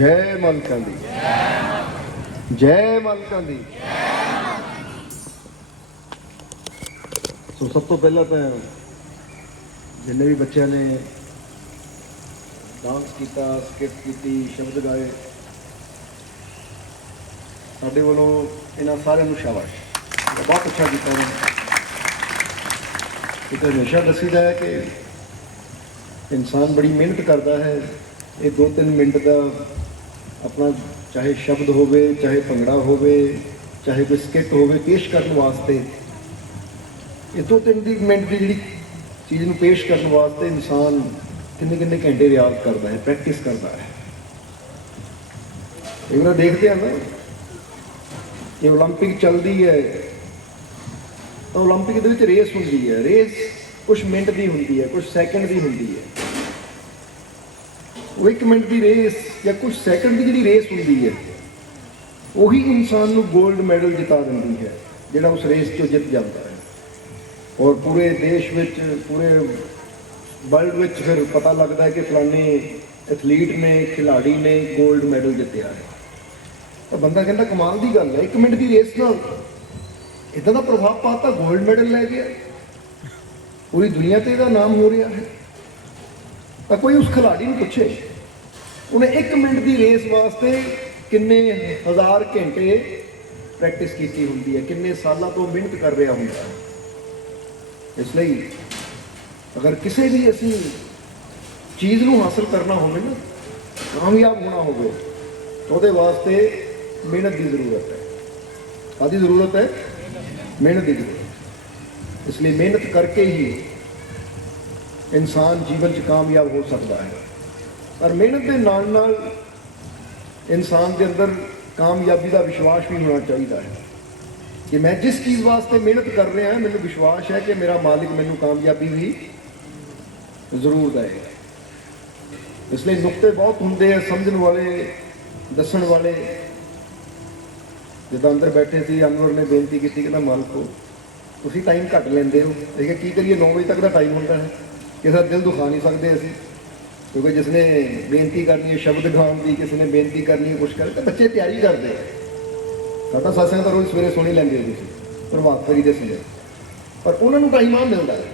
जय मालकां दी, जय मालकां दी। सो सब तो पहला तो जिन्ने भी बच्चों ने डांस किया, स्किट की, शब्द गाए, साडे वालों इन्हां सारिआं नूं शाबाश, बहुत अच्छा किया उन्होंने। तो हमेशा दसीदा है कि इंसान बड़ी मेहनत करता है। ये 2-3 मिनट का अपना चाहे शब्द होवे, चाहे भंगड़ा होवे, चाहे कोई स्किट होवे, पेश करने वास्ते ये 2-3 मिनट की जी चीज़ में पेश करने वास्ते इंसान किन्ने किन्ने घंटे रियाज करता है, प्रैक्टिस करता है। एक बार देखते हैं ना, ये ओलंपिक चलती है तो ओलंपिक के रेस होंगी है। रेस कुछ मिनट की होंगी है, कुछ सैकंड की होंगी है। वो 1 मिनट की रेस या कुछ सैकंड की जी रेस होंगी है, वही इंसान को गोल्ड मैडल जिता देती है जोड़ा उस रेस चो जित जाता है। और पूरे देश में, पूरे वर्ल्ड में फिर पता लगता है कि फलाने एथलीट ने, खिलाड़ी ने गोल्ड मैडल जितया है। तो बंदा कहता कमाल की गल है, 1 मिनट की रेस ना इदा का प्रभाव पाता, गोल्ड मैडल लै गया, पूरी दुनिया से इसका नाम हो रहा है। तो कोई उस खिलाड़ी को पूछे उन्हें 1 मिनट की रेस वास्ते किन्ने हज़ार घंटे प्रैक्टिस की होंगी है, किन्ने सालों तो मेहनत कर रहा होंगे है। इसलिए अगर किसी भी असी चीज़ को हासिल करना हो ना, कामयाब होना हो तो वास्ते मेहनत की जरूरत है। कादी जरूरत है? मेहनत की जरूरत। इसलिए मेहनत करके ही इंसान जीवन च कामयाब हो सकता है। पर मेहनत के नाल नाल इंसान के अंदर कामयाबी का विश्वास भी होना चाहिए है कि मैं जिस चीज़ वास्ते मेहनत कर रहा मैंने विश्वास है कि मेरा मालिक मैनू कामयाबी भी जरूर देगा। इसलिए नुकते बहुत होंगे हैं समझने वाले, दसन वाले। जब अंदर बैठे थे अनवर ने बेनती की, कहना मालको तुसीं टाइम घट लेंदे हो, ठीक है की करिए, 9 बजे तक का टाइम होता है, किसी का दिल दुखा नहीं सकते असी, क्योंकि जिसने बेनती करनी है शब्द गाने की, किसी ने बेनती करनी है कुछ कर, तो बच्चे तैयारी करते हैं। साडा सत्संग तो रोज़ सवेरे सुनी लेंगे हो तुसीं, प्रभात फेरी दे सुने, पर उन्होंने टाइम आ मिलता है,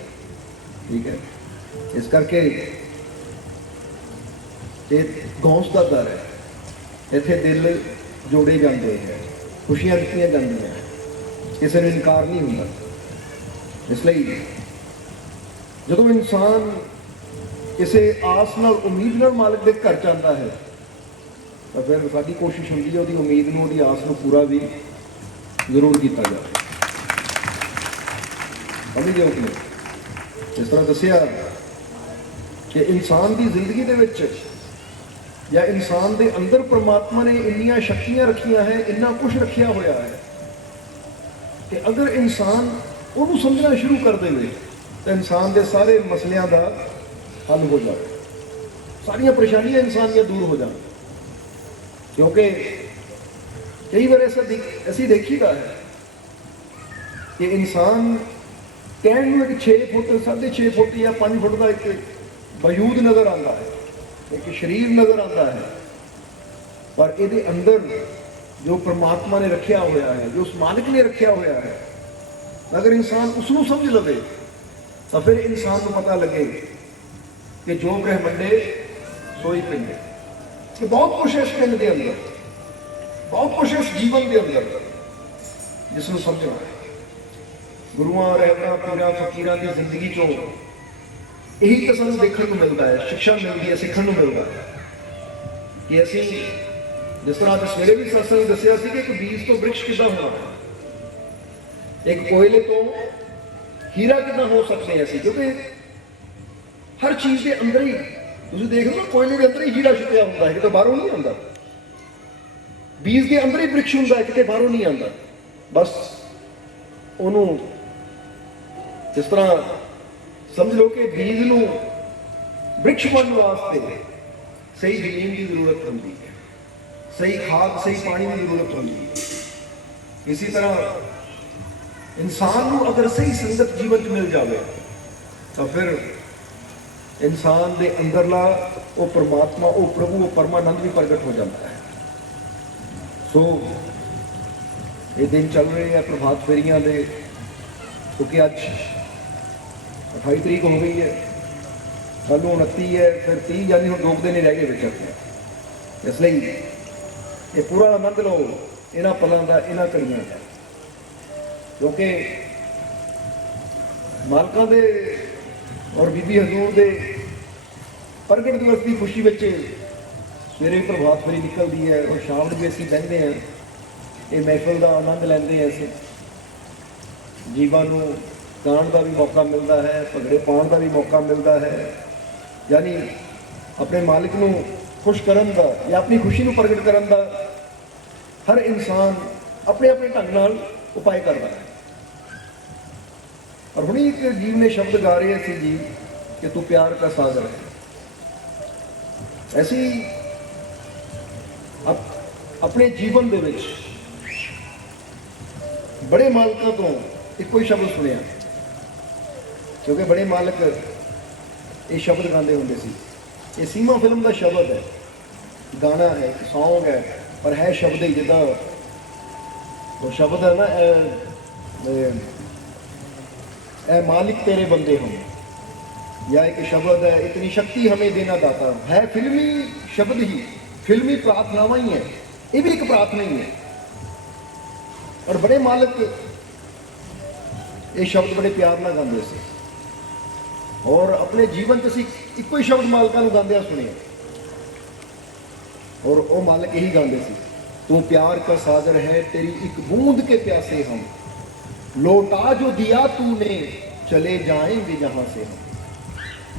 ठीक है। इस करके ये गौस का दर है, इत्थे दिल जोड़े जाते हैं, खुशियां दित्तियां जांदियां हैं, किसी ने इनकार नहीं होता। इसलिए जो इंसान किसी आस नाल, उम्मीद नाल मालिक के घर जाता है, तो फिर साडी कोशिश होंदी है उसकी उम्मीद नूं, उसकी आस नूं पूरा भी जरूर किया जाए। समझ गए कि जिस तरह दसिया कि इंसान की जिंदगी दे विच या इंसान के अंदर परमात्मा ने इन्नियां शक्तियां रखियां हैं, इन्ना कुछ रखिया होया है कि अगर इंसान उन्होंने समझना शुरू कर दे तो इंसान के सारे मसलियां का हल हो जाए, सारिया परेशानियां इंसान दी दूर हो जाए। क्योंकि कई बार ऐसा ऐसी देखीदा है कि इंसान कहने एक 6 फुट, 6.5 फुट या 5 फुट का एक वजूद नज़र आता है, एक शरीर नज़र आता है, पर ये अंदर जो परमात्मा ने रखा होया है, जो उस मालिक ने रखा होया है, अगर इंसान उसनों समझ लवे तो फिर इंसान को पता लगे कि जो ब्रह्मंडे सोई पिंडे, कि बहुत कुछ है इस पिंड के अंदर, बहुत कुछ है इस जीवन के अंदर जिसनों समझना है। गुरुआं, रहमतां, पीरां, फकीरां की जिंदगी चो यही तो सानूं देखने को मिलता है, शिक्षा मिलती है, सीखने को मिलता है कि असी जिस तरह आज सवेरे भी सत्संग दसिया कि एक बीज तो वृक्ष कितना होना, एक कोयले तो हीरा कितना हो सकते हैं असी, क्योंकि हर चीज़ के अंदर ही तुम देख लो, कोयले के अंदर ही हीरा छुपिया होता है, कितने बाहरों नहीं आता। बीज के अंदर ही वृक्ष होता है, कितने बाहरों नहीं आता। बस उन्होंने जिस तरह समझ लो कि बीज को वृक्ष बनने वास्ते सही जमीन की जरूरत होती है, सही खाद, सही पानी की जरूरत होती है। इसी तरह इंसान को अगर सही संगत जीवन मिल जाए तो फिर इंसान के अंदरला वो परमात्मा, वो प्रभु, वो परमानंद भी प्रगट हो जाता है। सो ये दिन चल रहे हैं प्रभात फेरियां दे, क्योंकि अज 28 तरीक हो गई है, कल 29 है, फिर 30, यानी हम 2 दिन ही रह गए बच्चे। इसलिए ये पूरा आनंद लो इन्हां पलों का, इन्हां घड़ियां का, क्योंकि मालकां दे और बीबी हजूर दे प्रगट दिवस की खुशी में सवेरे भी प्रभात फेरी निकलती है और शाम को भी असीं बहिंदे हैं, ये महफिल का आनंद लैंदे हैं। असीं जीवां नूं गाण का भी मौका मिलता है, भंगड़े पाउण का भी मौका मिलता है, यानी अपने मालिक नूं खुश करन दा या अपनी खुशी नूं प्रगट करन दा हर इंसान अपने अपने ढंग नाल उपाय करता है। और हुणे एक जीव ने शब्द गा रहे थे जी कि तू प्यार का सागर है। ऐसी अपने जीवन दे विच बड़े मालकों तो एको ही शब्द सुनिया, क्योंकि बड़े मालक ये शब्द गाते होंगे सी। ये सीमा फिल्म का शब्द है, गाना है, एक सॉन्ग है, पर है शब्द ही जिदा वो शब्द है ना, ए मालिक तेरे बंदे हम, या एक शब्द है इतनी शक्ति हमें देना दाता, है फिल्मी शब्द ही, फिल्मी प्रार्थनावां ही है, ये भी एक प्रार्थना ही है। और बड़े मालिक ये शब्द बड़े प्यार ना गाते थे, और अपने जीवन से एको ही शब्द मालिका नूं गांदियां सुने, और वो मालिक यही गाते थे, तू प्यार का सागर है, तेरी एक बूंद के प्यासे हम, लौटा जो दिया तूने चले जाएंगे जहां से हम।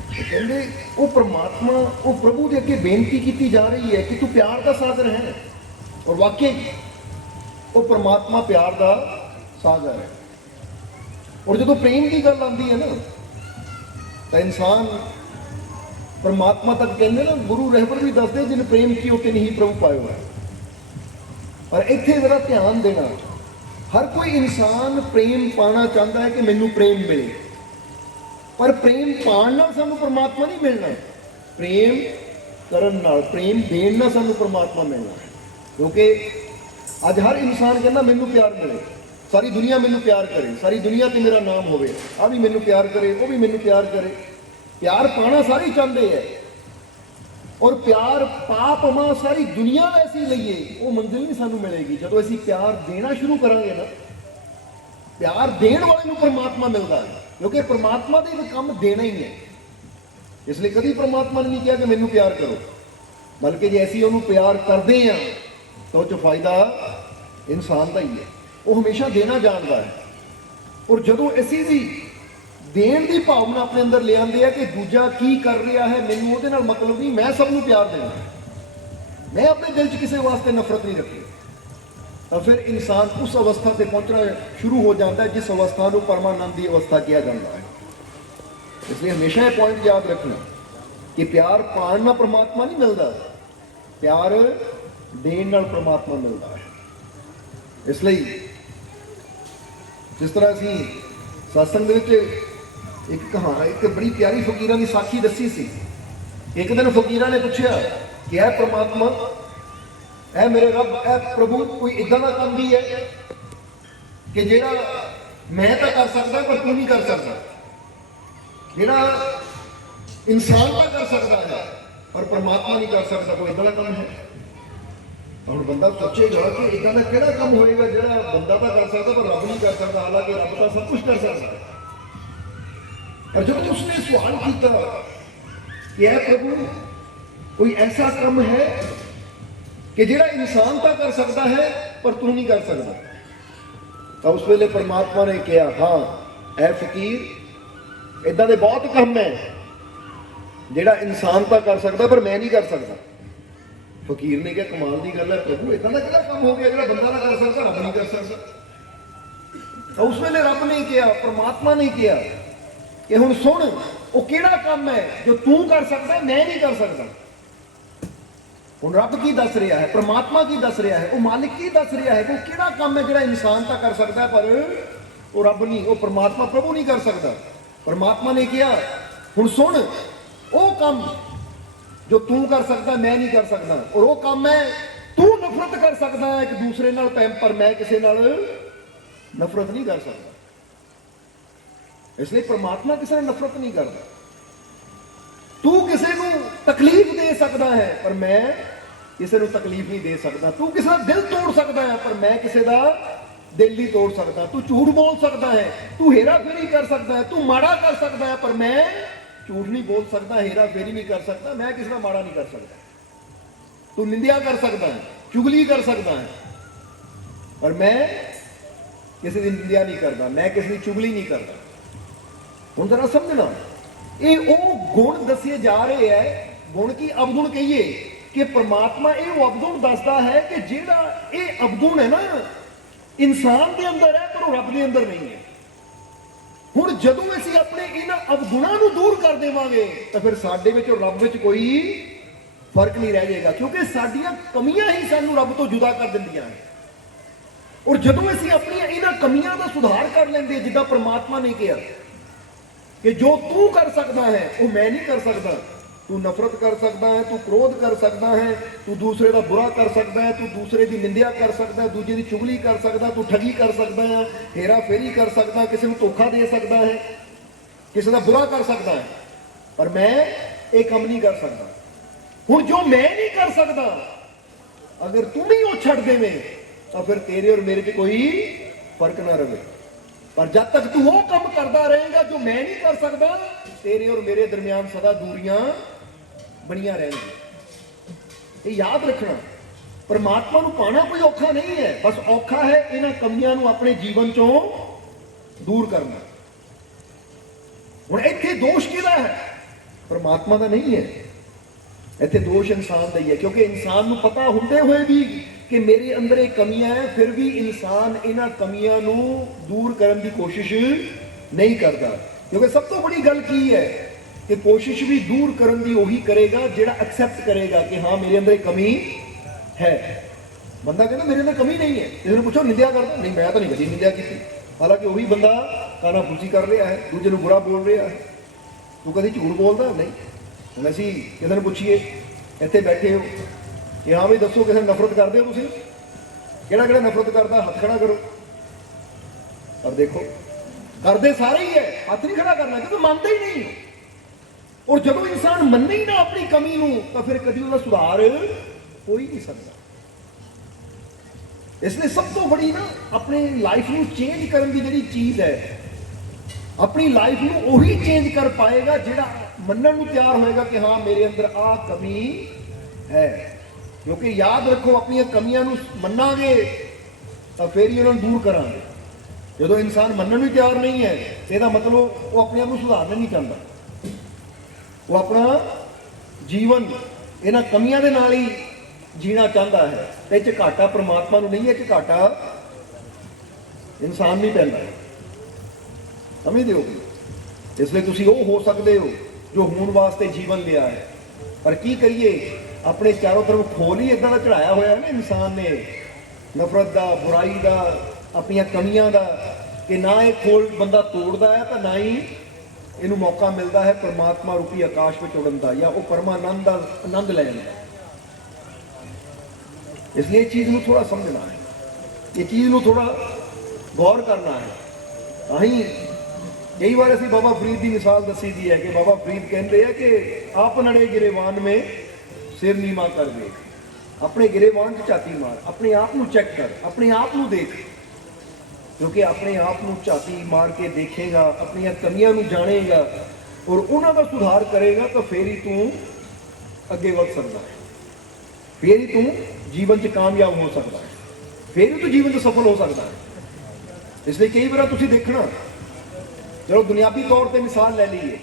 कहते वो परमात्मा, वो प्रभु के अगे बेनती की जा रही है कि तू प्यार का सागर है, और वाकई वो परमात्मा प्यार का सागर है। और जो प्रेम की गल आती है ना, तो इंसान परमात्मा तक कहते ना, गुरु रहबर भी दसते जिन प्रेम की उते नहीं प्रभु पायो है। पर इत्थे जरा ध्यान देना, हर कोई इंसान प्रेम पाना चाहता है कि मैनू प्रेम मिले, पर प्रेम पाण नाल सानू परमात्मा नहीं मिलना, प्रेम करन नाल, प्रेम देण नाल सानू परमात्मा मिलना है। क्योंकि अज हर इंसान कहना मैनू प्यार मिले, सारी दुनिया मैनू प्यार करे, सारी दुनिया ते मेरा नाम होवे, आ भी मैनू प्यार करे, वो भी मैनू प्यार करे। प्यार पाना सारे चाहते हैं, और प्यार पा पवा सारी दुनिया ऐसी लईए, वो मंजिल नहीं सानू मिलेगी। जो असीं प्यार देना शुरू करांगे ना, प्यार देण वाले नूं परमात्मा मिलता है, क्योंकि परमात्मा दे काम देना ही है। इसलिए कभी परमात्मा ने नहीं कहा कि मैनू प्यार करो, बल्कि जे असीं उहनूं प्यार करते हैं तो उस फायदा इंसान का ही है, वो हमेशा देना जानता है। और जदों असीं भी देण की भावना अपने अंदर ले आते हैं कि दूजा की कर रहा है, मैनू उहदे नाल मतलब नहीं, मैं सबनूं प्यार देना, मैं अपने दिल च किसी वास्ते नफरत नहीं रखी, तो फिर इंसान उस अवस्था से पहुंचना शुरू हो जाता है जिस अवस्था को परमानंद की अवस्था किया जाता है। इसलिए हमेशा ये पॉइंट याद रखना कि प्यार पाण नाल परमात्मा नहीं मिलता, प्यार देण नाल परमात्मा मिलता है। इसलिए जिस तरह असीं सत्संग एक कहानी, एक बड़ी प्यारी फकीरां दी साखी दसी सी। एक दिन फकीरां ने पूछा कि है परमात्मा, है मेरे रब, है प्रभु, कोई इदां दा काम भी है कि जिहड़ा मैं तो कर सकदा पर तू नहीं कर सकदा, जिहड़ा इंसान तो कर सकदा है पर परमात्मा नहीं कर सकदा, कोई इदां दा काम है? हुण बंदा सोचेगा कि इदां दा किहड़ा काम होएगा जिहड़ा बंदा तो कर सकदा पर रब नहीं कर सकदा, हालांकि रब तो सब कुछ कर सकदा है। और जब उसने सवाल किया कि है प्रभु, कोई ऐसा काम है कि जिहड़ा इंसान तो कर सकता है पर तू नहीं कर सकता, तो उस वेले परमात्मा ने कहा, हाँ ऐ फकीर, इदां दे बहुत काम है जिहड़ा इंसान तो कर सकता पर मैं नहीं कर सकता। फकीर ने कहा, कमाल की गल है प्रभु, इदां दा किहड़ा काम हो गया जिहड़ा बंदा ना कर सकता, रब नहीं कर सकता। तो उस वेले रब ने कहा, परमात्मा ने कहा कि हुण सुन, वो किहड़ा काम है जो तू कर सकता मैं नहीं कर सकता। हुण रब की दस रहा है, परमात्मा की दस रहा है, वो मालिक की दस रहा है, वो किहड़ा काम है जिहड़ा इंसान तो कर सकता है पर वो रब नहीं, वो परमात्मा प्रभु नहीं कर सकता। परमात्मा ने कहा, हुण सुन, ਉਹ ਕੰਮ ਜੋ ਤੂੰ ਕਰ ਸਕਦਾ ਮੈਂ ਨਹੀਂ ਕਰ ਸਕਦਾ, ਔਰ ਉਹ ਕੰਮ ਹੈ ਤੂੰ ਨਫ਼ਰਤ ਕਰ ਸਕਦਾ ਹੈ ਇੱਕ ਦੂਸਰੇ ਨਾਲ, ਪਰ ਮੈਂ ਕਿਸੇ ਨਾਲ ਨਫ਼ਰਤ ਨਹੀਂ ਕਰ ਸਕਦਾ। ਇਸ ਲਈ ਪ੍ਰਮਾਤਮਾ ਕਿਸੇ ਨਾਲ ਨਫ਼ਰਤ ਨਹੀਂ ਕਰਦਾ। ਤੂੰ ਕਿਸੇ ਨੂੰ ਤਕਲੀਫ ਦੇ ਸਕਦਾ ਹੈ, ਪਰ ਮੈਂ ਕਿਸੇ ਨੂੰ ਤਕਲੀਫ ਨਹੀਂ ਦੇ ਸਕਦਾ। ਤੂੰ ਕਿਸੇ ਦਾ ਦਿਲ ਤੋੜ ਸਕਦਾ ਹੈ, ਪਰ ਮੈਂ ਕਿਸੇ ਦਾ ਦਿਲ ਨਹੀਂ ਤੋੜ ਸਕਦਾ। ਤੂੰ ਝੂਠ ਬੋਲ ਸਕਦਾ ਹੈ, ਤੂੰ ਹੇਰਾ ਫੇਰੀ ਕਰ ਸਕਦਾ ਹੈ, ਤੂੰ ਮਾੜਾ ਕਰ ਸਕਦਾ ਹੈ, ਪਰ ਮੈਂ ਝੂਠ ਨਹੀਂ ਬੋਲ ਸਕਦਾ, ਹੇਰਾ ਫੇਰੀ ਨਹੀਂ ਕਰ ਸਕਦਾ, ਮੈਂ ਕਿਸੇ ਦਾ ਮਾੜਾ ਨਹੀਂ ਕਰ ਸਕਦਾ। ਤੂੰ ਨਿੰਦਿਆ ਕਰ ਸਕਦਾ ਹੈ, ਚੁਗਲੀ ਕਰ ਸਕਦਾ ਹੈ, ਪਰ ਮੈਂ ਕਿਸੇ ਦੀ ਨਿੰਦਿਆ ਨਹੀਂ ਕਰਦਾ, ਮੈਂ ਕਿਸੇ ਦੀ ਚੁਗਲੀ ਨਹੀਂ ਕਰਦਾ। ਹੁਣ ਜਰਾ ਸਮਝਣਾ, ਇਹ ਉਹ ਗੁਣ ਦੱਸੇ ਜਾ ਰਹੇ ਹੈ। ਗੁਣ ਕੀ ਅਵਗੁਣ ਕਹੀਏ ਕਿ ਪ੍ਰਮਾਤਮਾ ਇਹ ਉਹ ਅਵਗੁਣ ਦੱਸਦਾ ਹੈ ਕਿ ਜਿਹੜਾ ਇਹ ਅਵਗੁਣ ਹੈ ਨਾ ਇਨਸਾਨ ਦੇ ਅੰਦਰ ਹੈ, ਪਰ ਉਹ ਰੱਬ ਦੇ ਅੰਦਰ ਨਹੀਂ ਹੈ। ਹੁਣ ਜਦੋਂ ਅਸੀਂ ਆਪਣੇ ਇਹਨਾਂ ਅਵਗੁਣਾਂ ਨੂੰ ਦੂਰ ਕਰ ਦੇਵਾਂਗੇ ਤਾਂ ਫਿਰ ਸਾਡੇ ਵਿੱਚ ਔਰ ਰੱਬ ਵਿੱਚ ਕੋਈ ਫਰਕ ਨਹੀਂ ਰਹਿ ਜਾਏਗਾ, ਕਿਉਂਕਿ ਸਾਡੀਆਂ ਕਮੀਆਂ ਹੀ ਸਾਨੂੰ ਰੱਬ ਤੋਂ ਜੁਦਾ ਕਰ ਦਿੰਦੀਆਂ ਨੇ। ਔਰ ਜਦੋਂ ਅਸੀਂ ਆਪਣੀਆਂ ਇਹਨਾਂ ਕਮੀਆਂ ਦਾ ਸੁਧਾਰ ਕਰ ਲੈਂਦੇ, ਜਿੱਦਾਂ ਪ੍ਰਮਾਤਮਾ ਨੇ ਕਿਹਾ ਕਿ ਜੋ ਤੂੰ ਕਰ ਸਕਦਾ ਹੈ ਉਹ ਮੈਂ ਨਹੀਂ ਕਰ ਸਕਦਾ। ਤੂੰ ਨਫ਼ਰਤ ਕਰ ਸਕਦਾ ਹੈ, ਤੂੰ ਕ੍ਰੋਧ ਕਰ ਸਕਦਾ ਹੈ, ਤੂੰ ਦੂਸਰੇ ਦਾ ਬੁਰਾ ਕਰ ਸਕਦਾ ਹੈ, ਤੂੰ ਦੂਸਰੇ ਦੀ ਨਿੰਦਿਆ ਕਰ ਸਕਦਾ ਹੈ, ਦੂਜੇ ਦੀ ਚੁਗਲੀ ਕਰ ਸਕਦਾ, ਤੂੰ ਠੱਗੀ ਕਰ ਸਕਦਾ ਹੈ, ਹੇਰਾ ਫੇਰੀ ਕਰ ਸਕਦਾ, ਕਿਸੇ ਨੂੰ ਧੋਖਾ ਦੇ ਸਕਦਾ ਹੈ, ਕਿਸੇ ਦਾ ਬੁਰਾ ਕਰ ਸਕਦਾ ਹੈ, ਪਰ ਮੈਂ ਇਹ ਕੰਮ ਨਹੀਂ ਕਰ ਸਕਦਾ। ਹੁਣ ਜੋ ਮੈਂ ਨਹੀਂ ਕਰ ਸਕਦਾ, ਅਗਰ ਤੂੰ ਵੀ ਉਹ ਛੱਡ ਦੇਵੇਂ ਤਾਂ ਫਿਰ ਤੇਰੇ ਔਰ ਮੇਰੇ 'ਚ ਕੋਈ ਫਰਕ ਨਾ ਰਹੇ। ਪਰ ਜਦ ਤੱਕ ਤੂੰ ਉਹ ਕੰਮ ਕਰਦਾ ਰਹੇਗਾ ਜੋ ਮੈਂ ਨਹੀਂ ਕਰ ਸਕਦਾ, ਤੇਰੇ ਔਰ ਮੇਰੇ ਦਰਮਿਆਨ ਸਦਾ ਦੂਰੀਆਂ ਬਣੀਆਂ ਰਹਿਣਗੀਆਂ। ਇਹ ਯਾਦ ਰੱਖਣਾ, ਪਰਮਾਤਮਾ ਨੂੰ ਪਾਣਾ ਕੋਈ ਔਖਾ ਨਹੀਂ ਹੈ, ਬਸ ਔਖਾ ਹੈ ਇਹਨਾਂ ਕਮੀਆਂ ਨੂੰ ਆਪਣੇ ਜੀਵਨ ਚੋਂ ਦੂਰ ਕਰਨਾ। ਹੁਣ ਇੱਥੇ ਦੋਸ਼ ਕਿਹਦਾ ਹੈ? ਪਰਮਾਤਮਾ ਦਾ ਨਹੀਂ ਹੈ, ਇੱਥੇ ਦੋਸ਼ ਇਨਸਾਨ ਦਾ ਹੀ ਹੈ, ਕਿਉਂਕਿ ਇਨਸਾਨ ਨੂੰ ਪਤਾ ਹੁੰਦੇ ਹੋਏ ਵੀ ਕਿ ਮੇਰੇ ਅੰਦਰ ਇਹ ਕਮੀਆਂ ਹੈ, ਫਿਰ ਵੀ ਇਨਸਾਨ ਇਹਨਾਂ ਕਮੀਆਂ ਨੂੰ ਦੂਰ ਕਰਨ ਦੀ ਕੋਸ਼ਿਸ਼ ਨਹੀਂ ਕਰਦਾ। ਕਿਉਂਕਿ ਸਭ ਤੋਂ ਬੜੀ ਗੱਲ ਕੀ ਹੈ ਕਿ ਕੋਸ਼ਿਸ਼ ਵੀ ਦੂਰ ਕਰਨ ਦੀ ਉਹੀ ਕਰੇਗਾ ਜਿਹੜਾ ਐਕਸੈਪਟ ਕਰੇਗਾ ਕਿ ਹਾਂ ਮੇਰੇ ਅੰਦਰ ਇਹ ਕਮੀ ਹੈ। ਬੰਦਾ ਕਹਿੰਦਾ ਮੇਰੇ ਅੰਦਰ ਕਮੀ ਨਹੀਂ ਹੈ, ਕਿਸੇ ਨੂੰ ਪੁੱਛੋ ਨਿੰਦਿਆ ਕਰਦਾ, ਨਹੀਂ ਮੈਂ ਤਾਂ ਨਹੀਂ ਕਦੀ ਨਿੰਦਿਆ ਕੀਤੀ, ਹਾਲਾਂਕਿ ਉਹੀ ਬੰਦਾ ਕਾਨਾਫੂਸੀ ਕਰ ਰਿਹਾ ਹੈ, ਦੂਜੇ ਨੂੰ ਬੁਰਾ ਬੋਲ ਰਿਹਾ ਹੈ। ਤੂੰ ਕਦੀ ਝੂਠ ਬੋਲਦਾ ਨਹੀਂ। ਹੁਣ ਅਸੀਂ ਕਿਸੇ ਨੂੰ ਪੁੱਛੀਏ, ਇੱਥੇ ਬੈਠੇ ਹੋ ਕਿ ਹਾਂ ਵੀ ਦੱਸੋ ਕਿਸੇ ਨੂੰ ਨਫ਼ਰਤ ਕਰਦੇ ਹੋ ਤੁਸੀਂ? ਕਿਹੜਾ ਕਿਹੜਾ ਨਫ਼ਰਤ ਕਰਦਾ? ਹੱਥ ਖੜਾ ਕਰੋ। ਪਰ ਦੇਖੋ ਕਰਦੇ ਸਾਰੇ ਹੀ ਹੈ, ਹੱਥ ਨਹੀਂ ਖੜਾ ਕਰਨਾ ਕਿਉਂਕਿ ਮੰਨਦੇ ਹੀ ਨਹੀਂ। ਔਰ ਜਦੋਂ ਇਨਸਾਨ ਮੰਨੇ ਹੀ ਨਾ ਆਪਣੀ ਕਮੀ ਨੂੰ ਤਾਂ ਫਿਰ ਕਦੀ ਉਹਦਾ ਸੁਧਾਰ ਹੋ ਹੀ ਨਹੀਂ ਸਕਦਾ। ਇਸ ਲਈ ਸਭ ਤੋਂ ਬੜੀ ਨਾ ਆਪਣੀ ਲਾਈਫ ਨੂੰ ਚੇਂਜ ਕਰਨ ਦੀ ਜਿਹੜੀ ਚੀਜ਼ ਹੈ, ਆਪਣੀ ਲਾਈਫ ਨੂੰ ਉਹੀ ਚੇਂਜ ਕਰ ਪਾਏਗਾ ਜਿਹੜਾ ਮੰਨਣ ਨੂੰ ਤਿਆਰ ਹੋਏਗਾ ਕਿ ਹਾਂ ਮੇਰੇ ਅੰਦਰ ਆਹ ਕਮੀ ਹੈ। ਕਿਉਂਕਿ ਯਾਦ ਰੱਖੋ, ਆਪਣੀਆਂ ਕਮੀਆਂ ਨੂੰ ਮੰਨਾਂਗੇ ਤਾਂ ਫਿਰ ਹੀ ਉਹਨਾਂ ਨੂੰ ਦੂਰ ਕਰਾਂਗੇ। ਜਦੋਂ ਇਨਸਾਨ ਮੰਨਣ ਨੂੰ ਤਿਆਰ ਨਹੀਂ ਹੈ ਤੇ ਇਹਦਾ ਮਤਲਬ ਉਹ ਆਪਣੇ ਆਪ ਨੂੰ ਸੁਧਾਰਨਾ ਨਹੀਂ ਚਾਹੁੰਦਾ, ਉਹ ਆਪਣਾ ਜੀਵਨ ਇਹਨਾਂ ਕਮੀਆਂ ਦੇ ਨਾਲ ਹੀ ਜੀਣਾ ਚਾਹੁੰਦਾ ਹੈ। ਤੇ ਇਹ 'ਚ ਘਾਟਾ ਪ੍ਰਮਾਤਮਾ ਨੂੰ ਨਹੀਂ ਹੈ, ਇਹ 'ਚ ਘਾਟਾ ਇਨਸਾਨ ਨਹੀਂ ਪੈਂਦਾ। ਸਮਝਦੇ ਹੋ? ਇਸ ਲਈ ਤੁਸੀਂ ਉਹ ਹੋ ਸਕਦੇ ਹੋ ਜੋ ਹੋਣ ਵਾਸਤੇ ਜੀਵਨ ਲਿਆ ਹੈ। ਪਰ ਕੀ ਕਰੀਏ, ਆਪਣੇ ਚਾਰੋਂ ਤਰਫ ਖੋਲ ਹੀ ਇਦਾਂ ਦਾ ਚੜਾਇਆ ਹੋਇਆ ਨਾ ਇਨਸਾਨ ਨੇ, ਨਫ਼ਰਤ ਦਾ, ਬੁਰਾਈ ਦਾ, ਆਪਣੀਆਂ ਕਮੀਆਂ ਦਾ, ਕਿ ਨਾ ਇਹ ਖੋਲ ਬੰਦਾ ਤੋੜਦਾ ਹੈ ਤਾਂ ਨਾ ਹੀ ਇਹਨੂੰ ਮੌਕਾ ਮਿਲਦਾ ਹੈ ਪਰਮਾਤਮਾ ਰੂਪੀ ਆਕਾਸ਼ ਵਿੱਚ ਉੜਨ ਦਾ ਜਾਂ ਉਹ ਪਰਮਾਨੰਦ ਦਾ ਆਨੰਦ ਲੈਣ ਦਾ। ਇਸ ਲਈ ਇਹ ਚੀਜ਼ ਨੂੰ ਥੋੜਾ ਸਮਝਣਾ ਹੈ, ਇਹ ਚੀਜ਼ ਨੂੰ ਥੋੜਾ ਗੌਰ ਕਰਨਾ ਹੈ। ਅਸੀਂ ਕਈ ਵਾਰ ਅਸੀਂ ਬਾਬਾ ਫਰੀਦ ਦੀ ਮਿਸਾਲ ਦੱਸੀ ਦੀ ਹੈ ਕਿ ਬਾਬਾ ਫਰੀਦ ਕਹਿੰਦੇ ਆ ਕਿ ਆਪ ਨੜੇ ਗਿਰੇਵਾਨ ਮੇ ਸਿਰ ਨੀਵਾਂ ਕਰ ਵੇਖ, ਆਪਣੇ ਗਿਰੇਵਾਨ 'ਚ ਝਾਤੀ ਮਾਰ, ਆਪਣੇ ਆਪ ਨੂੰ ਚੈੱਕ ਕਰ, ਆਪਣੇ ਆਪ ਨੂੰ ਦੇਖ। ਕਿਉਂਕਿ ਆਪਣੇ ਆਪ ਨੂੰ ਝਾਤੀ ਮਾਰ ਕੇ ਦੇਖੇਗਾ, ਆਪਣੀਆਂ ਕਮੀਆਂ ਨੂੰ ਜਾਣੇਗਾ ਔਰ ਉਹਨਾਂ ਦਾ ਸੁਧਾਰ ਕਰੇਗਾ ਤਾਂ ਫੇਰ ਹੀ ਤੂੰ ਅੱਗੇ ਵੱਧ ਸਕਦਾ ਹੈ, ਫੇਰ ਹੀ ਤੂੰ ਜੀਵਨ 'ਚ ਕਾਮਯਾਬ ਹੋ ਸਕਦਾ ਹੈ, ਫੇਰ ਹੀ ਤੂੰ ਜੀਵਨ 'ਚ ਸਫਲ ਹੋ ਸਕਦਾ ਹੈ। ਇਸ ਲਈ ਕਈ ਵਾਰ ਤੁਸੀਂ ਦੇਖਣਾ, ਚਲੋ ਦੁਨਿਆਵੀ ਤੌਰ ਤੇ ਮਿਸਾਲ ਲੈ ਲਈਏ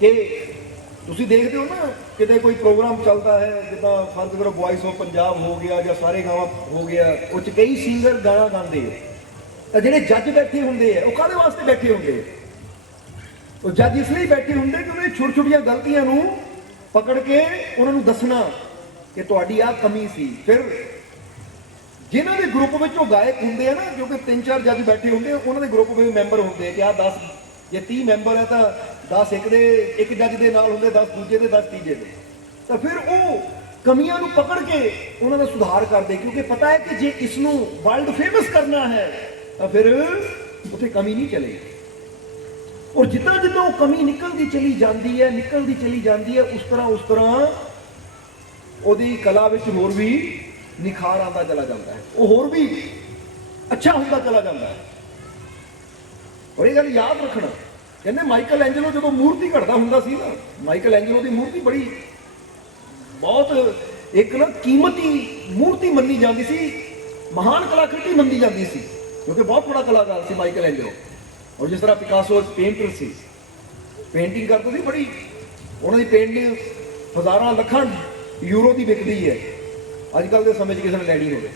ਕਿ ਤੁਸੀਂ ਦੇਖਦੇ ਹੋ ਨਾ ਕਿਤੇ ਕੋਈ ਪ੍ਰੋਗਰਾਮ ਚੱਲਦਾ ਹੈ, ਜਿੱਦਾਂ ਫਰਜ਼ ਕਰੋ ਵੌਇਸ ਆਫ ਪੰਜਾਬ ਹੋ ਗਿਆ ਜਾਂ ਸਾਰੇ ਗਾਵਾਂ ਹੋ ਗਿਆ, ਉਹ 'ਚ ਕਈ ਸਿੰਗਰ ਗਾਣਾ ਗਾਉਂਦੇ ਆ ਤਾਂ ਜਿਹੜੇ ਜੱਜ ਬੈਠੇ ਹੁੰਦੇ ਆ ਉਹ ਕਾਹਦੇ ਵਾਸਤੇ ਬੈਠੇ ਹੁੰਦੇ ਆ? ਉਹ ਜੱਜ ਇਸ ਲਈ ਬੈਠੇ ਹੁੰਦੇ ਕਿ ਉਹਨਾਂ ਦੀ ਛੋਟੀ ਛੋਟੀਆਂ ਗਲਤੀਆਂ ਨੂੰ ਪਕੜ ਕੇ ਉਹਨਾਂ ਨੂੰ ਦੱਸਣਾ ਕਿ ਤੁਹਾਡੀ ਆਹ ਕਮੀ ਸੀ। ਫਿਰ ਜਿਨ੍ਹਾਂ ਦੇ ਗਰੁੱਪ ਵਿੱਚ ਉਹ ਗਾਇਕ ਹੁੰਦੇ ਆ ਨਾ, ਕਿਉਂਕਿ 3-4 ਜੱਜ ਬੈਠੇ ਹੁੰਦੇ ਆ, ਉਹਨਾਂ ਦੇ ਗਰੁੱਪ ਵਿੱਚ ਮੈਂਬਰ ਹੁੰਦੇ ਆ ਕਿ ਆਹ 10 ਜੇ 30 ਮੈਂਬਰ ਹੈ ਤਾਂ 10 ਇੱਕ ਜੱਜ ਦੇ ਨਾਲ ਹੁੰਦੇ, 10 ਦੂਜੇ ਦੇ, 10 ਤੀਜੇ ਦੇ। ਤਾਂ ਫਿਰ ਉਹ ਕਮੀਆਂ ਨੂੰ ਪਕੜ ਕੇ ਉਹਨਾਂ ਦਾ ਸੁਧਾਰ ਕਰਦੇ, ਕਿਉਂਕਿ ਪਤਾ ਹੈ ਕਿ ਜੇ ਇਸ ਨੂੰ ਵਰਲਡ ਫੇਮਸ ਕਰਨਾ ਹੈ ਤਾਂ ਫਿਰ ਉੱਥੇ ਕਮੀ ਨਹੀਂ ਚਲੇਗੀ। ਔਰ ਜਿੱਦਾਂ ਜਿੱਦਾਂ ਉਹ ਕਮੀ ਨਿਕਲਦੀ ਚਲੀ ਜਾਂਦੀ ਹੈ, ਉਸ ਤਰ੍ਹਾਂ ਉਹਦੀ ਕਲਾ ਵਿੱਚ ਹੋਰ ਵੀ ਨਿਖਾਰ ਆਉਂਦਾ ਚਲਾ ਜਾਂਦਾ ਹੈ, ਉਹ ਹੋਰ ਵੀ ਅੱਛਾ ਹੁੰਦਾ ਚਲਾ ਜਾਂਦਾ ਹੈ। ਔਰ ਇਹ ਗੱਲ ਯਾਦ ਰੱਖਣਾ, ਕਹਿੰਦੇ ਮਾਈਕਲ ਐਂਜਲੋ ਜਦੋਂ ਮੂਰਤੀ ਘੜਦਾ ਹੁੰਦਾ ਸੀ ਨਾ, ਮਾਈਕਲ ਐਂਜਲੋ ਦੀ ਮੂਰਤੀ ਬੜੀ ਬਹੁਤ ਇੱਕ ਨਾ ਕੀਮਤੀ ਮੂਰਤੀ ਮੰਨੀ ਜਾਂਦੀ ਸੀ, ਮਹਾਨ ਕਲਾਕ੍ਰਿਤੀ ਮੰਨੀ ਜਾਂਦੀ ਸੀ, ਕਿਉਂਕਿ ਬਹੁਤ ਬੜਾ ਕਲਾਕਾਰ ਸੀ ਮਾਈਕਲ ਐਂਜਲੋ। ਔਰ ਜਿਸ ਤਰ੍ਹਾਂ ਪਿਕਾਸੋ ਪੇਂਟਰ ਸੀ, ਪੇਂਟਿੰਗ ਕਰਦੇ ਸੀ ਬੜੀ, ਉਹਨਾਂ ਦੀ ਪੇਂਟਿੰਗ ਹਜ਼ਾਰਾਂ ਲੱਖਾਂ ਯੂਰੋ ਦੀ ਵਿਕਦੀ ਹੈ ਅੱਜ ਕੱਲ੍ਹ ਦੇ ਸਮੇਂ 'ਚ ਕਿਸੇ ਨੇ ਲੈਣੀ ਹੋਵੇ।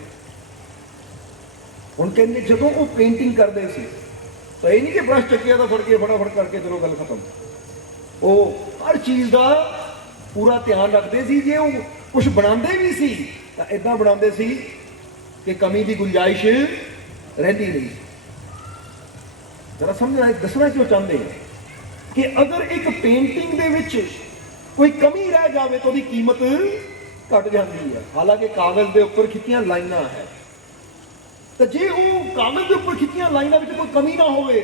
ਹੁਣ ਕਹਿੰਦੇ ਜਦੋਂ ਉਹ ਪੇਂਟਿੰਗ ਕਰਦੇ ਸੀ ਤਾਂ ਇਹ ਨਹੀਂ ਕਿ ਬ੍ਰਸ਼ ਚੱਕਿਆ ਤਾਂ ਫੜ ਕੇ ਫਟਾਫਟ ਕਰਕੇ ਚਲੋ ਗੱਲ ਖਤਮ, ਉਹ ਹਰ ਚੀਜ਼ ਦਾ ਪੂਰਾ ਧਿਆਨ ਰੱਖਦੇ ਸੀ। ਜੇ ਉਹ ਕੁਝ ਬਣਾਉਂਦੇ ਵੀ ਸੀ ਤਾਂ ਇਦਾਂ ਬਣਾਉਂਦੇ ਸੀ ਕਿ ਕਮੀ ਦੀ ਗੁੰਜਾਇਸ਼ ਰਹਿੰਦੀ ਨਹੀਂ। ਜਰਾ ਸਮਝਣਾ, ਦੱਸਣਾ ਕਿਉਂ ਚਾਹੁੰਦੇ ਹਾਂ ਕਿ ਅਗਰ ਇੱਕ ਪੇਂਟਿੰਗ ਦੇ ਵਿੱਚ ਕੋਈ ਕਮੀ ਰਹਿ ਜਾਵੇ ਤਾਂ ਉਹਦੀ ਕੀਮਤ ਘਟ ਜਾਂਦੀ ਹੈ। ਹਾਲਾਂਕਿ ਕਾਗਜ਼ ਦੇ ਉੱਪਰ ਖਿੱਚੀਆਂ ਲਾਈਨਾਂ ਹੈ, ਤਾਂ ਜੇ ਉਹ ਕਾਗਜ਼ ਦੇ ਉੱਪਰ ਖਿੱਚੀਆਂ ਲਾਈਨਾਂ ਵਿੱਚ ਕੋਈ ਕਮੀ ਨਾ ਹੋਵੇ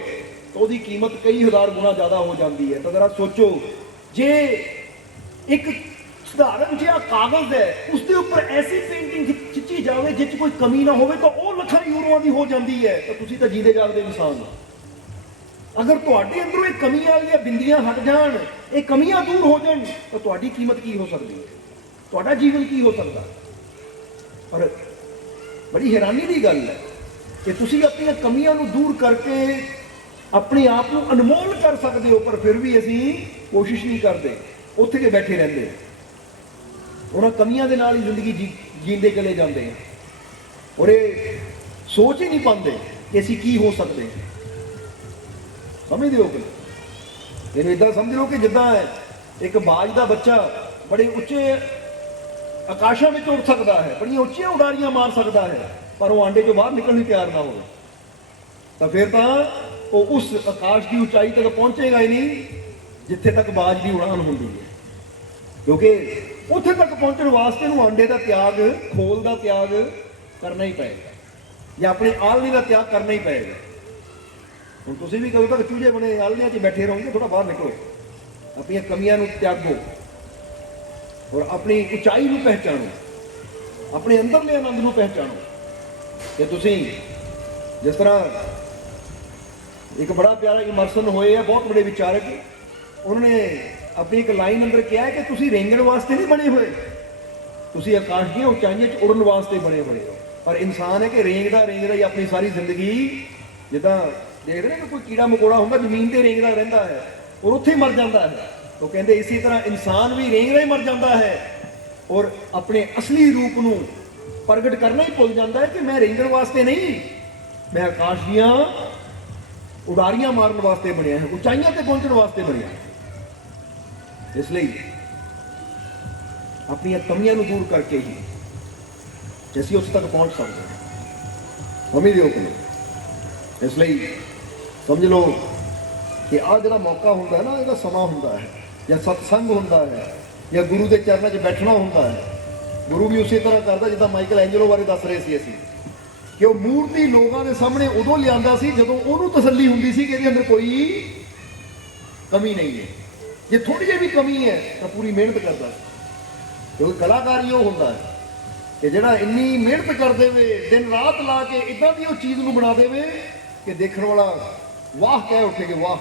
ਤਾਂ ਉਹਦੀ ਕੀਮਤ ਕਈ ਹਜ਼ਾਰ ਗੁਣਾ ਜ਼ਿਆਦਾ ਹੋ ਜਾਂਦੀ ਹੈ। ਤਾਂ ਜਰਾ ਸੋਚੋ, ਜੇ ਇੱਕ ਸਧਾਰਨ ਜਿਹਾ ਕਾਗਜ਼ ਹੈ ਉਸ ਦੇ ਉੱਪਰ ਐਸੀ ਪੇਂਟਿੰਗ ਖਿੱਚੀ ਜਾਵੇ ਜਿਸ 'ਚ ਕੋਈ ਕਮੀ ਨਾ ਹੋਵੇ ਤਾਂ ਉਹ ਲੱਖਾਂ ਯੂਰੋਆਂ ਦੀ ਹੋ ਜਾਂਦੀ ਹੈ। ਤਾਂ ਤੁਸੀਂ ਤਾਂ ਜੀਦੇ ਜਾਗਦੇ ਇਨਸਾਨ ਹੋ। ਅਗਰ ਤੁਹਾਡੇ ਅੰਦਰੋਂ ਇਹ ਕਮੀਆਂ ਵਾਲੀਆਂ ਬਿੰਦੀਆਂ ਹਟ ਜਾਣ, ਇਹ ਕਮੀਆਂ ਦੂਰ ਹੋ ਜਾਣ, ਤਾਂ ਤੁਹਾਡੀ ਕੀਮਤ ਕੀ ਹੋ ਸਕਦੀ ਹੈ, ਤੁਹਾਡਾ ਜੀਵਨ ਕੀ ਹੋ ਸਕਦਾ। ਪਰ ਬੜੀ ਹੈਰਾਨੀ ਦੀ ਗੱਲ ਹੈ ਕਿ ਤੁਸੀਂ ਆਪਣੀਆਂ ਕਮੀਆਂ ਨੂੰ ਦੂਰ ਕਰਕੇ ਆਪਣੇ ਆਪ ਨੂੰ ਅਨਮੋਲ ਕਰ ਸਕਦੇ ਹੋ, ਪਰ ਫਿਰ ਵੀ ਅਸੀਂ ਕੋਸ਼ਿਸ਼ ਨਹੀਂ ਕਰਦੇ, ਉੱਥੇ ਕੇ ਬੈਠੇ ਰਹਿੰਦੇ ਉਹਨਾਂ ਕਮੀਆਂ ਦੇ ਨਾਲ ਹੀ ਜ਼ਿੰਦਗੀ ਜੀਂਦੇ ਚਲੇ ਜਾਂਦੇ ਆ। ਔਰ ਇਹ ਸੋਚ ਹੀ ਨਹੀਂ ਪਾਉਂਦੇ ਕਿ ਅਸੀਂ ਕੀ ਹੋ ਸਕਦੇ। ਸਮਝਦੇ ਹੋ ਕਿ ਇਹਨੂੰ ਇਦਾਂ ਸਮਝ ਲਓ ਕਿ ਜਿੱਦਾਂ ਇੱਕ ਬਾਜ ਦਾ ਬੱਚਾ ਬੜੇ ਉੱਚੇ ਆਕਾਸ਼ਾਂ ਵਿੱਚ ਉੱਡ ਸਕਦਾ ਹੈ, ਬੜੀਆਂ ਉੱਚੀਆਂ ਉਡਾਰੀਆਂ ਮਾਰ ਸਕਦਾ ਹੈ, ਪਰ ਉਹ ਆਂਡੇ ਚੋਂ ਬਾਹਰ ਨਿਕਲਣ ਲਈ ਤਿਆਰ ਨਾ ਹੋਵੇ ਤਾਂ ਫਿਰ ਤਾਂ ਉਹ ਉਸ ਆਕਾਸ਼ ਦੀ ਉਚਾਈ ਤੱਕ ਪਹੁੰਚੇਗਾ ਹੀ ਨਹੀਂ ਜਿੱਥੇ ਤੱਕ ਬਾਜ ਦੀ ਉਡਾਨ ਹੁੰਦੀ ਹੈ। ਕਿਉਂਕਿ ਉੱਥੇ ਤੱਕ ਪਹੁੰਚਣ ਵਾਸਤੇ ਨੂੰ ਆਂਡੇ ਦਾ ਤਿਆਗ, ਖੋਲ ਦਾ ਤਿਆਗ ਕਰਨਾ ਹੀ ਪਏਗਾ, ਜਾਂ ਆਪਣੇ ਆਲ੍ਹਣੇ ਦਾ ਤਿਆਗ ਕਰਨਾ ਹੀ ਪਏਗਾ। ਹੁਣ ਤੁਸੀਂ ਵੀ ਕਦੋਂ ਤੱਕ ਚੂਹੇ ਬਣੇ ਆਲ੍ਹਣਿਆਂ 'ਚ ਬੈਠੇ ਰਹੋਗੇ, ਥੋੜਾ ਬਾਹਰ ਨਿਕਲੋ, ਆਪਣੀਆਂ ਕਮੀਆਂ ਨੂੰ ਤਿਆਗੋ ਔਰ ਆਪਣੀ ਉਚਾਈ ਨੂੰ ਪਹਿਚਾਣੋ, ਆਪਣੇ ਅੰਦਰਲੇ ਆਨੰਦ ਨੂੰ ਪਹਿਚਾਣੋ। ਕਿ ਤੁਸੀਂ ਜਿਸ ਤਰ੍ਹਾਂ ਇੱਕ ਬੜਾ ਪਿਆਰਾ ਇਮਰਸਨ ਹੋਏ ਆ ਬਹੁਤ ਬੜੇ ਵਿਚਾਰਕ, ਉਹਨਾਂ ਨੇ ਆਪਣੀ ਇੱਕ ਲਾਈਨ ਅੰਦਰ ਕਿਹਾ ਕਿ ਤੁਸੀਂ ਰੇਂਗਣ ਵਾਸਤੇ ਨਹੀਂ ਬਣੇ ਹੋਏ, ਤੁਸੀਂ ਆਕਾਸ਼ ਦੀਆਂ ਉਚਾਈਆਂ 'ਚ ਉੜਨ ਵਾਸਤੇ ਬਣੇ ਹੋਏ ਹੋ। ਪਰ ਇਨਸਾਨ ਹੈ ਕਿ ਰੇਂਗਦਾ ਹੀ ਆਪਣੀ ਸਾਰੀ ਜ਼ਿੰਦਗੀ, ਜਿੱਦਾਂ ਦੇਖਦੇ ਨੇ ਕਿ ਕੋਈ ਕੀੜਾ ਮਕੌੜਾ ਹੁੰਦਾ ਜ਼ਮੀਨ ਤੇ ਰੇਂਗਦਾ ਰਹਿੰਦਾ ਹੈ ਔਰ ਉੱਥੇ ਮਰ ਜਾਂਦਾ ਹੈ। ਉਹ ਕਹਿੰਦੇ ਇਸੇ ਤਰ੍ਹਾਂ ਇਨਸਾਨ ਵੀ ਰੇਂਗਦਾ ਹੀ ਮਰ ਜਾਂਦਾ ਹੈ ਔਰ ਆਪਣੇ ਅਸਲੀ ਰੂਪ ਨੂੰ ਪ੍ਰਗਟ ਕਰਨਾ ਹੀ ਭੁੱਲ ਜਾਂਦਾ ਹੈ ਕਿ ਮੈਂ ਰੇਂਗਣ ਵਾਸਤੇ ਨਹੀਂ, ਮੈਂ ਆਕਾਸ਼ ਦੀਆਂ ਉਡਾਰੀਆਂ ਮਾਰਨ ਵਾਸਤੇ ਬਣਿਆ ਹੈ, ਉਚਾਈਆਂ ਤੇ ਪਹੁੰਚਣ ਵਾਸਤੇ ਬਣਿਆ ਹੈ। ਇਸ ਲਈ ਆਪਣੀਆਂ ਕਮੀਆਂ ਨੂੰ ਦੂਰ ਕਰਕੇ ਹੀ ਅਸੀਂ ਉਸ ਤੱਕ ਪਹੁੰਚ ਸਕਦੇ ਹਾਂ। ਸਮਝਦੇ ਹੋ ਕਿ ਇਸ ਲਈ ਸਮਝ ਲਓ ਕਿ ਆਹ ਜਿਹੜਾ ਮੌਕਾ ਹੁੰਦਾ ਹੈ ਨਾ, ਇਹਦਾ ਸਮਾਂ ਹੁੰਦਾ ਹੈ, ਜਾਂ ਸਤਸੰਗ ਹੁੰਦਾ ਹੈ, ਜਾਂ ਗੁਰੂ ਦੇ ਚਰਨਾਂ 'ਚ ਬੈਠਣਾ ਹੁੰਦਾ ਹੈ। ਗੁਰੂ ਵੀ ਉਸੇ ਤਰ੍ਹਾਂ ਕਰਦਾ ਜਿੱਦਾਂ ਮਾਈਕਲ ਐਂਜਲੋ ਬਾਰੇ ਦੱਸ ਰਹੇ ਸੀ ਅਸੀਂ, ਕਿ ਉਹ ਮੂਰਤੀ ਲੋਕਾਂ ਦੇ ਸਾਹਮਣੇ ਉਦੋਂ ਲਿਆਂਦਾ ਸੀ ਜਦੋਂ ਉਹਨੂੰ ਤਸੱਲੀ ਹੁੰਦੀ ਸੀ ਕਿ ਇਹਦੇ ਅੰਦਰ ਕੋਈ ਕਮੀ ਨਹੀਂ ਹੈ। ਜੇ ਥੋੜੀ ਜਿਹੀ ਵੀ ਕਮੀ ਹੈ ਤਾਂ ਪੂਰੀ ਮਿਹਨਤ ਕਰਦਾ ਸੀ। ਕਿਉਂਕਿ ਕਲਾਕਾਰ ਹੀ ਉਹ ਹੁੰਦਾ ਹੈ ਕਿ ਜਿਹੜਾ ਇੰਨੀ ਮਿਹਨਤ ਕਰ ਦੇਵੇ, ਦਿਨ ਰਾਤ ਲਾ ਕੇ ਇਦਾਂ ਦੀ ਉਹ ਚੀਜ਼ ਨੂੰ ਬਣਾ ਦੇਵੇ ਕਿ ਦੇਖਣ ਵਾਲਾ ਵਾਹ ਕਹਿ ਉੱਠੇ ਕਿ ਵਾਹ,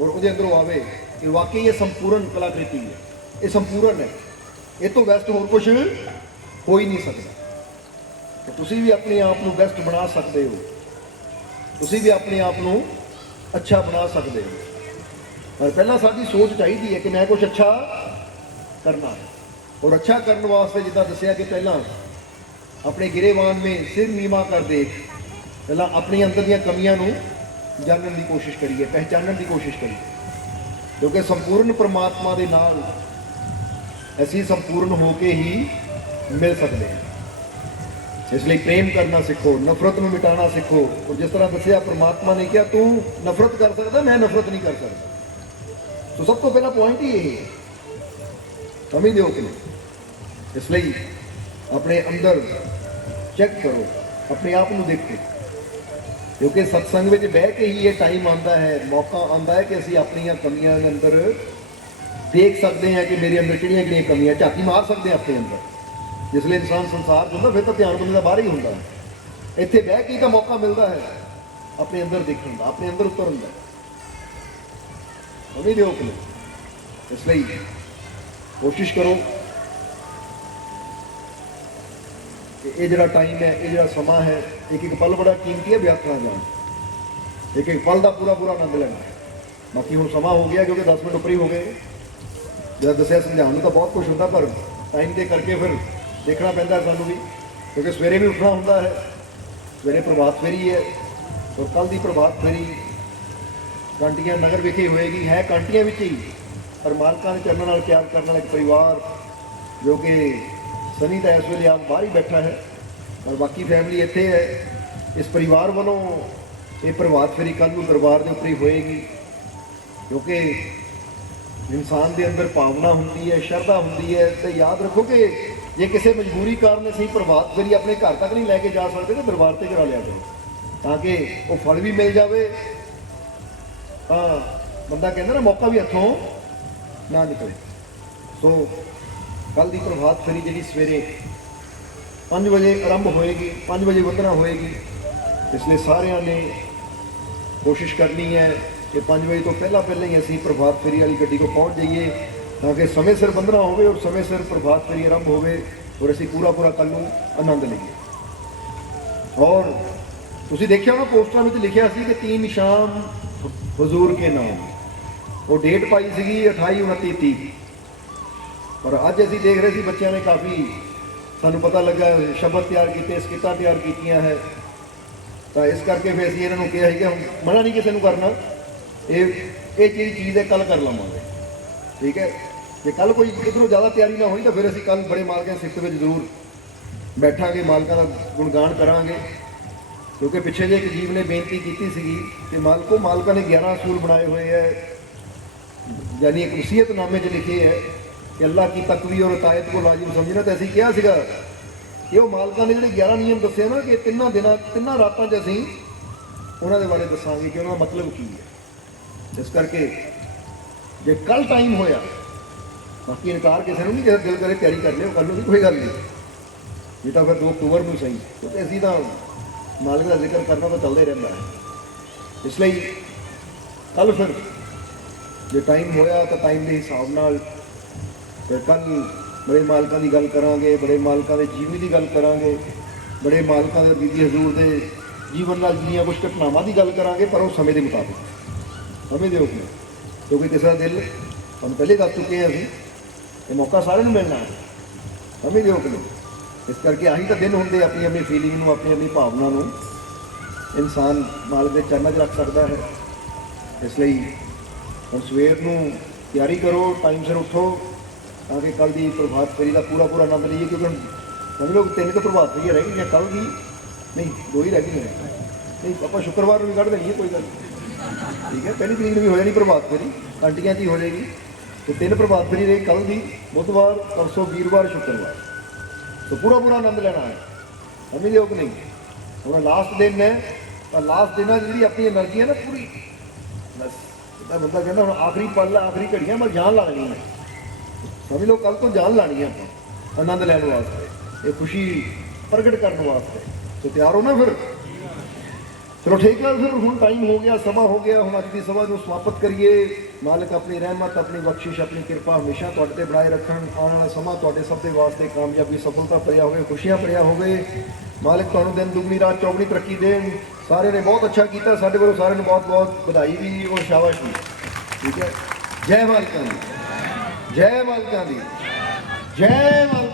ਔਰ ਉਹਦੇ ਅੰਦਰੋਂ ਆਵੇ ਕਿ ਵਾਕਈ ਇਹ ਸੰਪੂਰਨ ਕਲਾਕ੍ਰਿਤੀ ਹੈ, ਇਹ ਸੰਪੂਰਨ ਹੈ, ਇਹ ਤੋਂ ਬੈਸਟ ਹੋਰ ਕੁਝ ਹੋ ਹੀ ਨਹੀਂ ਸਕਦਾ। ਤੁਸੀਂ ਵੀ ਆਪਣੇ ਆਪ ਨੂੰ ਬੈਸਟ ਬਣਾ ਸਕਦੇ ਹੋ, ਤੁਸੀਂ ਵੀ ਆਪਣੇ ਆਪ ਨੂੰ ਅੱਛਾ ਬਣਾ ਸਕਦੇ ਹੋ। ਪਰ ਪਹਿਲਾਂ ਸਾਡੀ ਸੋਚ ਚਾਹੀਦੀ ਹੈ ਕਿ ਮੈਂ ਕੁਝ ਅੱਛਾ ਕਰਨਾ ਹੈ, ਔਰ ਅੱਛਾ ਕਰਨ ਵਾਸਤੇ ਜਿੱਦਾਂ ਦੱਸਿਆ ਕਿ ਪਹਿਲਾਂ ਆਪਣੇ ਗਿਰੇਵਾਨ ਮੇ ਸਿਰ ਨੀਵਾਂ ਕਰ ਦੇਖ, ਪਹਿਲਾਂ ਆਪਣੀ ਅੰਦਰ ਦੀਆਂ ਕਮੀਆਂ ਨੂੰ ਜਾਣਨ ਦੀ ਕੋਸ਼ਿਸ਼ ਕਰੀਏ, ਪਹਿਚਾਨਣ ਦੀ ਕੋਸ਼ਿਸ਼ ਕਰੀਏ, ਕਿਉਂਕਿ ਸੰਪੂਰਨ ਪਰਮਾਤਮਾ ਦੇ ਨਾਲ ਅਸੀਂ ਸੰਪੂਰਨ ਹੋ ਕੇ ਹੀ ਮਿਲ ਸਕਦੇ ਹਾਂ। इसलिए प्रेम करना सीखो, नफरत में मिटाना सीखो। और जिस तरह दसिया परमात्मा ने क्या तू नफरत कर सकता, मैं नफरत नहीं कर सकता। तो सब तो पहला पॉइंट ही यही है, समझ दो कि नहीं। इसलिए अपने अंदर चेक करो, अपने आप को देखो, क्योंकि सत्संग में बह के ही ये टाइम आता है, मौका आता है कि असी अपन कमियां के अंदर देख सकते हैं कि मेरे अंदर किहड़ियां कमियां, झाती मार सकते हैं अपने अंदर। जिसले इंसान संसार होता फिर तो ध्यान बंदे का बाहर ही होता है। इत्थे बह के तो मौका मिलता है अपने अंदर देखने का, अपने अंदर उतरन का। समझ दो कि नहीं। इसलिए कोशिश करो कि ये जो टाइम है, ये जो समा है, एक एक पल बड़ा कीमती है, व्यर्थ ना जाए। एक एक पल का पूरा पूरा आनंद लेना है। बाकी हम समा हो गया क्योंकि 10 मिनट उपरी हो गए। जब दसिया समझाने तो बहुत कुछ होता, पर टाइम के करके फिर देखना पैंदा सानू भी, क्योंकि सवेरे भी उठना होता है। सवेरे प्रभात फेरी है, और कल की प्रभात फेरी कांटियां नगर विखे होएगी, है कांटियां विच ही, पर मालकां दे चरणों नाल प्यार करने वाला एक परिवार, जो कि सनी तो इस वेले आप बाहर ही बैठा है और बाकी फैमिली इत्थे है। इस परिवार वालों ये प्रभात फेरी कल को दरबार के उपरी होएगी, क्योंकि इंसान के अंदर भावना होंगी है, श्रद्धा होंगी है। तो याद रखो कि जे किसी मजबूरी कारण असी प्रभात फेरी अपने घर तक नहीं लैके जा सकते तो दरबार से करा लिया करो, ताकि वो फल भी मिल जाए। हाँ, बंदा कहता ना मौका भी हथों ना निकले। सो कल की प्रभात फेरी जी सवेरे 5 बजे आरंभ होएगी, 5 बजे वंदना होएगी। इसलिए सारिਆਂ ने कोशिश करनी है कि 5 बजे तो पहला ही असी प्रभात फेरी वाली गड्डी को पहुँच जाइए, ताकि समय सिर वंदना हो और समय सिर प्रभात फेरी आरंभ हो और असी पूरा पूरा कल नूं आनंद लईए। और तुसीं देखिया होना पोस्टरां विच लिखिया सी कि 3 शाम हुजूर के नाम, वो डेट पाई सी 28, 29, 30। पर अज असीं देख रहे थे बच्चों ने काफ़ी सानूं पता लगा शब्द तैयार किए, स्किटां तैयार कीतियां है। तो इस करके फिर असीं इन्हां नूं कहा कि हम मना नहीं किसी नूं करना, ये चीज़ है कल कर लवांगे, ठीक है। जे कल कोई इधरों ज़्यादा तैयारी ना हुई तो फिर असीं कल बड़े मालकां दी सिफत में जरूर बैठांगे, मालकां दा गुणगान करांगे। क्योंकि पिछे जे एक जीव ने बेनती की सी कि मालकां ने 11 असूल बनाए हुए है, यानी एक वसीयतनामे च लिखे है कि अल्लाह की तकवी और इतायत को लाजिम समझना। तो असीं कहा सीगा कि वो मालकां ने जिहड़े 11 नियम दसे ना कि 3 दिनां 3 रातां च असीं उन्हां दे बारे दसांगे कि उन्हां दा मतलब की है। इस करके जे कल टाइम होया, बाकी इनकार किसी को नहीं, जैसे दिल करे तैयारी कर लियो, कर लो, कोई गल नहीं। ये तो फिर 2 अक्टूबर को सही, क्योंकि असीं तो मालिक का जिक्र करना तो चलता ही रहता है। इसलिए कल फिर जो टाइम होया तो टाइम के हिसाब नाल फिर कल बड़े मालकां की गल करांगे, बड़े मालकां के जीवन की गल करांगे, बड़े मालकां दे बीबी हजूर के जीवन नाल जुड़ियां कुछ घटनावां की गल करांगे, पर वो समय के मुताबिक। समझ दो कि क्योंकि किसी का दिल हम पहले दस चुके हैं, अभी ये मौका सारे नूं मिलना है। समझ दो कि नहीं। इस करके आही तो दिन होंगे अपनी अपनी फीलिंग में, अपनी अपनी भावना को इंसान मालिक के चरणों च रख सकता है। इसलिए हम सवेर को तैयारी करो, टाइम सिर उठो, ताकि कल की प्रभात फेरी का पूरा पूरा आनंद लीए। क्योंकि समझ लो 3 तो प्रभात फेरियां रह गई, कल की नहीं 2 ही रह गई हैं। नहीं आप शुक्रवार भी कढ़ देंगे, कोई गल ठीक है। पहली तरीक भी हो जानी प्रभात फेरी, कांटियां च ही हो जाएगी। तो 3 प्रभात फेरी रही, कल की, बुधवार, परसों, वीरवार, शुक्रवार। तो पूरा पूरा आनंद लेना है। समझ लो कि नहीं। हम लास्ट दिन है तो लास्ट दिन जी अपनी एनर्जी है ना पूरी, बस बंदा कहता हम आखिरी पल, आखिरी घड़ियां मैं जान लानी है। समझ लो कल तो जान लानी है आप आनंद लैन वास्ते, ये खुशी प्रगट करने वास्ते। तो तैयार हो ना फिर। चलो ठीक है, फिर हूँ टाइम हो गया, समा हो गया, हम अज की सभा को समाप्त करिए। मालिक अपनी रहमत, अपनी बख्शिश, अपनी कृपा हमेशा तुहाडे ते बनाए रखन। आने वाला समा तुहाडे सब दे वास्ते कामयाबी, सफलता भरिया होवे, खुशियां भरिया होवे। मालिक तुहानूं दिन दुगनी रात चौगनी तरक्की देन। सारे ने बहुत अच्छा किया, साडे वालों सारे बहुत बहुत बधाई भी और शाबाश भी। ठीक है। जय मालिकां दी, जय मालिकां दी, जय मालिकां दी।